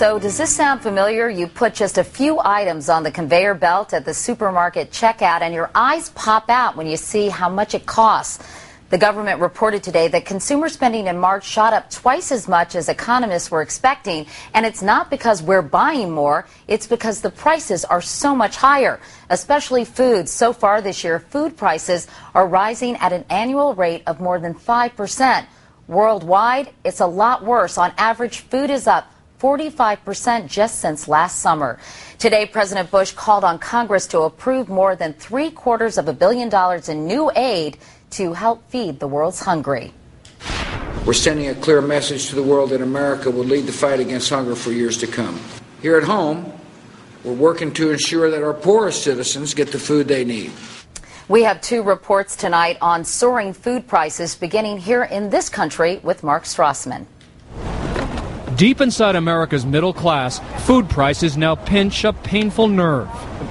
So does this sound familiar? You put just a few items on the conveyor belt at the supermarket checkout and your eyes pop out when you see how much it costs. The government reported today that consumer spending in March shot up twice as much as economists were expecting. And it's not because we're buying more, it's because the prices are so much higher, especially foods. So far this year, food prices are rising at an annual rate of more than 5%. Worldwide, it's a lot worse. On average, food is up 45% just since last summer. Today, President Bush called on Congress to approve more than $750 million in new aid to help feed the world's hungry. We're sending a clear message to the world that America will lead the fight against hunger for years to come. Here at home, we're working to ensure that our poorest citizens get the food they need. We have two reports tonight on soaring food prices, beginning here in this country with Mark Strassman. Deep inside America's middle class, food prices now pinch a painful nerve.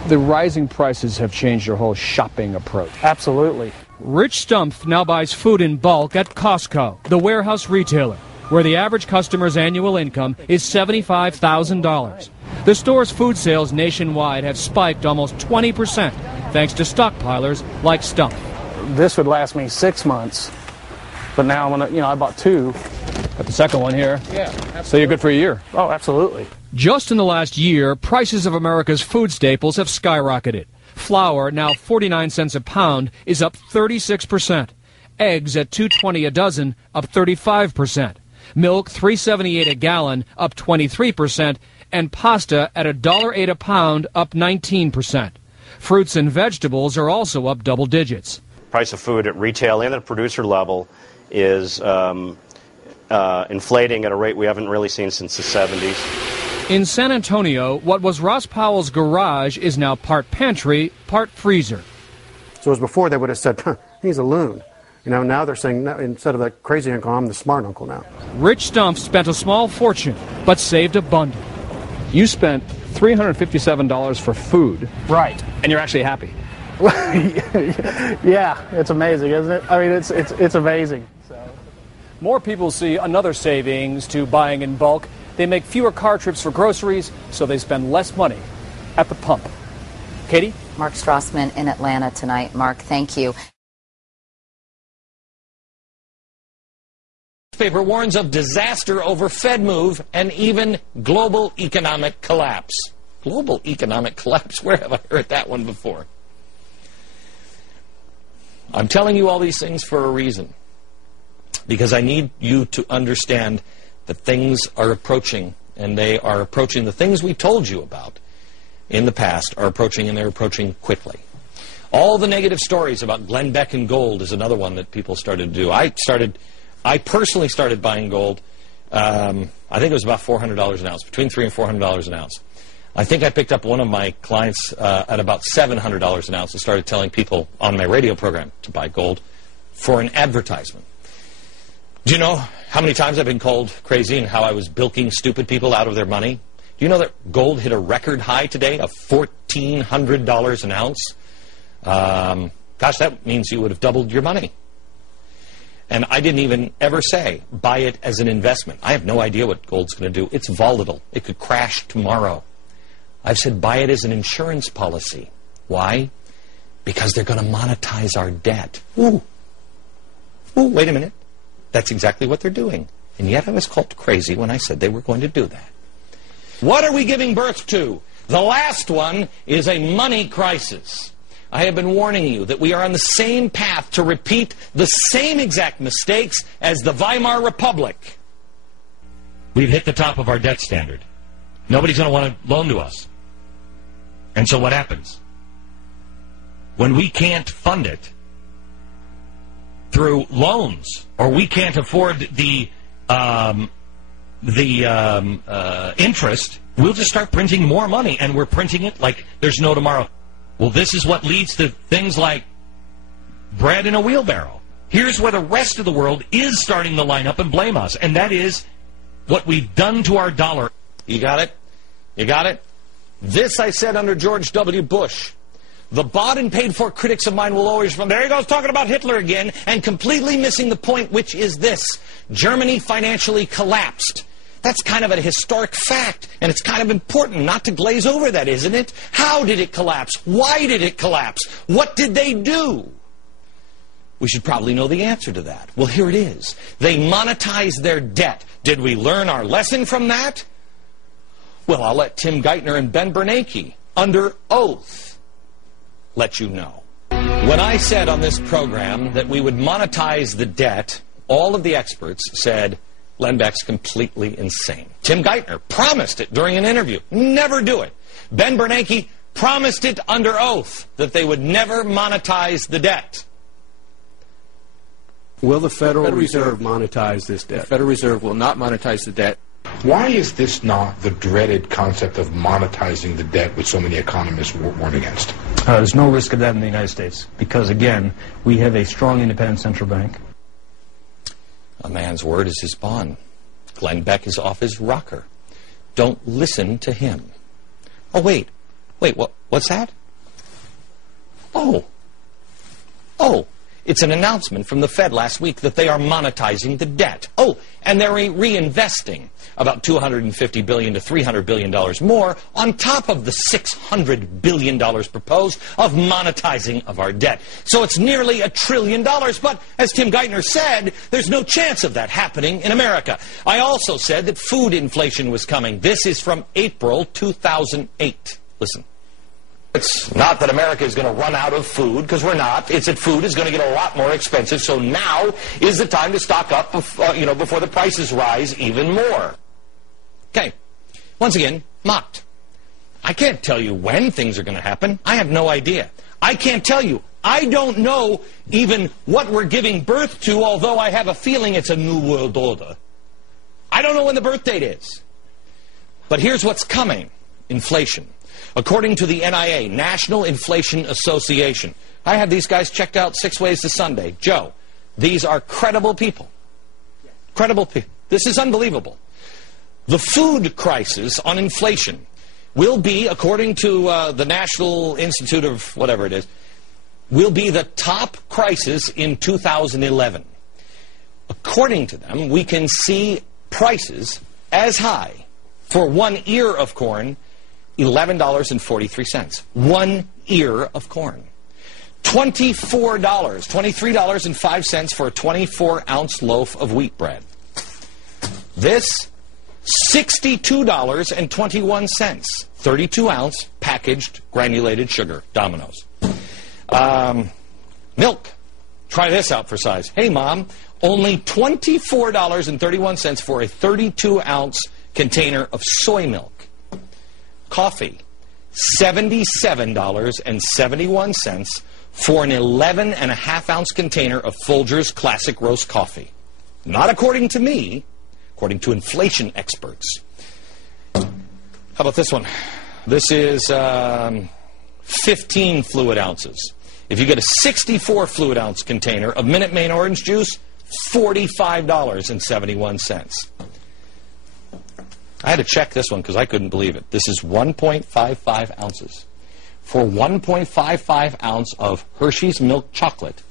The rising prices have changed your whole shopping approach. Absolutely. Rich Stumpf now buys food in bulk at Costco, the warehouse retailer, where the average customer's annual income is $75,000. The store's food sales nationwide have spiked almost 20%, thanks to stockpilers like Stumpf. This would last me 6 months, but now I bought two. Got the second one here. Yeah, absolutely. So you're good for a year. Oh, absolutely. Just in the last year, prices of America's food staples have skyrocketed. Flour, now 49 cents a pound, is up 36%. Eggs at $2.20 a dozen, up 35%. Milk, $3.78 a gallon, up 23%. And pasta at $1.08 a pound, up 19%. Fruits and vegetables are also up double digits. Price of food at retail and at producer level is inflating at a rate we haven't really seen since the 70s. In San Antonio, what was Ross Powell's garage is now part pantry, part freezer. So as before, they would have said, he's a loon. Now they're saying, no, instead of the crazy uncle, I'm the smart uncle now. Rich Stumpf spent a small fortune, but saved abundant. You spent $357 for food. Right. And you're actually happy. Yeah, it's amazing, isn't it? I mean, it's amazing. More people see another savings to buying in bulk. They make fewer car trips for groceries, so they spend less money at the pump. Katie? Mark Strassman in Atlanta tonight. Mark, thank you. Paper warns of disaster over Fed move and even global economic collapse. Global economic collapse? Where have I heard that one before? I'm telling you all these things for a reason. Because I need you to understand that things are approaching, and they are approaching. The things we told you about in the past are approaching, and they're approaching quickly. All the negative stories about Glenn Beck and gold is another one that people started to do. I personally started buying gold. I think it was about $400 an ounce, between $300 and $400 an ounce. I think I picked up one of my clients at about $700 an ounce and started telling people on my radio program to buy gold for an advertisement. Do you know how many times I've been called crazy and how I was bilking stupid people out of their money? Do you know that gold hit a record high today of $1,400 an ounce? Gosh, that means you would have doubled your money. And I didn't even ever say, buy it as an investment. I have no idea what gold's going to do. It's volatile. It could crash tomorrow. I've said, buy it as an insurance policy. Why? Because they're going to monetize our debt. Ooh, wait a minute. That's exactly what they're doing. And yet I was called crazy when I said they were going to do that. What are we giving birth to? The last one is a money crisis. I have been warning you that we are on the same path to repeat the same exact mistakes as the Weimar Republic. We've hit the top of our debt standard. Nobody's going to want to loan to us. And so what happens? When we can't fund it through loans, or we can't afford the interest, we'll just start printing more money, and we're printing it like there's no tomorrow. Well, this is what leads to things like bread in a wheelbarrow. Here's where the rest of the world is starting to line up and blame us, and that is what we've done to our dollar. You got it? You got it? This I said under George W. Bush. The bought and paid for critics of mine will always from there he goes talking about Hitler again and completely missing the point, which is this. Germany financially collapsed That's kind of a historic fact, and it's kind of important not to glaze over that, isn't it? How did it collapse? Why did it collapse? What did they do? We should probably know the answer to that. Well, here it is. They monetized their debt. Did we learn our lesson from that? Well, I'll let Tim Geithner and Ben Bernanke, under oath, let you know. When I said on this program that we would monetize the debt, all of the experts said, Len Beck's completely insane. Tim Geithner promised it during an interview. Never do it. Ben Bernanke promised it under oath that they would never monetize the debt. Will the Federal Reserve monetize this debt? The Federal Reserve will not monetize the debt. Why is this not the dreaded concept of monetizing the debt which so many economists warn against? There's no risk of that in the United States because, again, we have a strong independent central bank. A man's word is his bond. Glenn Beck is off his rocker. Don't listen to him. Oh, wait, what's that? Oh, it's an announcement from the Fed last week that they are monetizing the debt. Oh, and they're reinvesting about $250 billion to $300 billion more on top of the $600 billion proposed of monetizing of our debt. So it's nearly $1 trillion, but as Tim Geithner said, there's no chance of that happening in America. I also said that food inflation was coming. This is from April 2008. Listen. It's not that America is going to run out of food, because we're not. It's that food is going to get a lot more expensive, so now is the time to stock up, before the prices rise even more. Okay. Once again, mocked. I can't tell you when things are going to happen. I have no idea. I can't tell you. I don't know even what we're giving birth to, although I have a feeling it's a new world order. I don't know when the birth date is. But here's what's coming. Inflation. According to the NIA, National Inflation Association, I have these guys checked out 6 ways to Sunday. Joe, these are credible people. Credible people. This is unbelievable. The food crisis on inflation will be, according to the National Institute of whatever it is, will be the top crisis in 2011. According to them, we can see prices as high for 1 ear of corn, $11.43. 1 ear of corn. $23.05 for a 24-ounce loaf of wheat bread. This, $62.21. 32-ounce packaged granulated sugar, Domino's. Milk. Try this out for size. Hey, Mom, only $24.31 for a 32-ounce container of soy milk. Coffee, $77.71 for an 11.5-ounce container of Folgers Classic Roast Coffee. Not according to me, according to inflation experts. How about this one? This is 15 fluid ounces. If you get a 64 fluid ounce container of Minute Maid orange juice, $45.71. I had to check this one because I couldn't believe it. This is 1.55 ounces. For 1.55 ounce of Hershey's milk chocolate,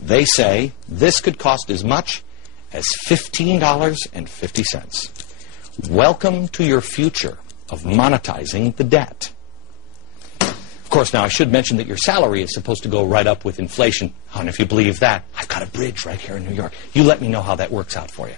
they say this could cost as much as $15.50. Welcome to your future of monetizing the debt. Of course, now I should mention that your salary is supposed to go right up with inflation. And if you believe that, I've got a bridge right here in New York. You let me know how that works out for you.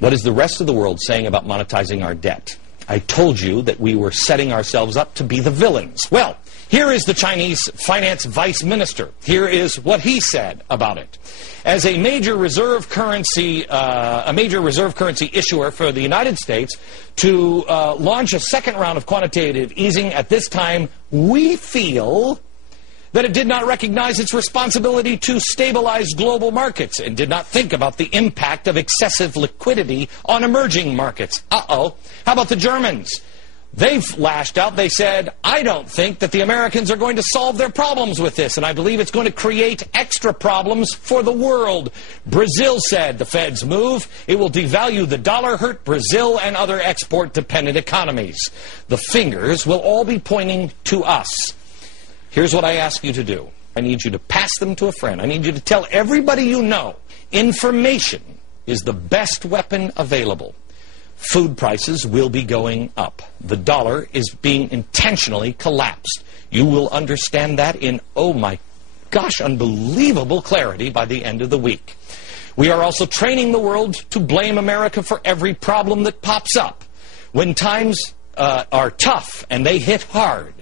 What is the rest of the world saying about monetizing our debt? I told you that we were setting ourselves up to be the villains. Well, here is the Chinese finance vice minister. Here is what he said about it. As a major reserve currency issuer for the United States to launch a second round of quantitative easing at this time, we feel that it did not recognize its responsibility to stabilize global markets and did not think about the impact of excessive liquidity on emerging markets. Uh-oh. How about the Germans? They've lashed out. They said, I don't think that the Americans are going to solve their problems with this, and I believe it's going to create extra problems for the world. Brazil said the Fed's move, it will devalue the dollar, hurt Brazil and other export-dependent economies. The fingers will all be pointing to us. Here's what I ask you to do. I need you to pass them to a friend. I need you to tell everybody you know information is the best weapon available. Food prices will be going up. The dollar is being intentionally collapsed. You will understand that in, oh my gosh, unbelievable clarity by the end of the week. We are also training the world to blame America for every problem that pops up. When times are tough and they hit hard,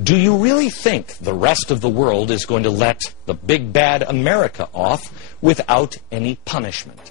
do you really think the rest of the world is going to let the big bad America off without any punishment?